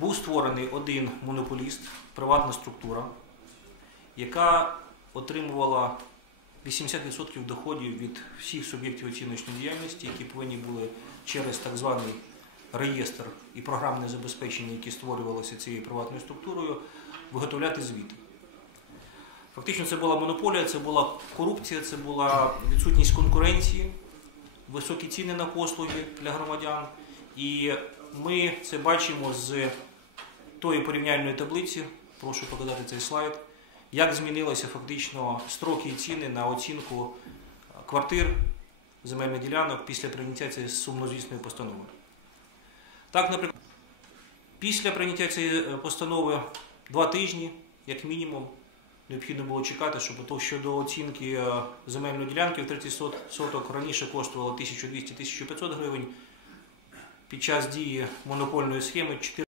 був створений один монополіст, приватна структура, яка отримувала 80% доходів від всіх суб'єктів оціночної діяльності, які повинні були через так званий реєстр і програмне забезпечення, які створювалися цією приватною структурою, виготовляти звіти. Фактично, це була монополія, це була корупція, це була відсутність конкуренції, високі ціни на послуги для громадян. І ми це бачимо з тої порівняльної таблиці. Прошу показати цей слайд. Як змінилися фактично строки і ціни на оцінку квартир, земельних ділянок після прийняття цієї сумнозвісної постанови. Так, наприклад, після прийняття цієї е, постанови два тижні, як мінімум, необхідно було чекати, щоб то щодо оцінки е, земельної ділянки в 30 соток раніше коштувало 1200-1500 гривень. Під час дії монопольної схеми 4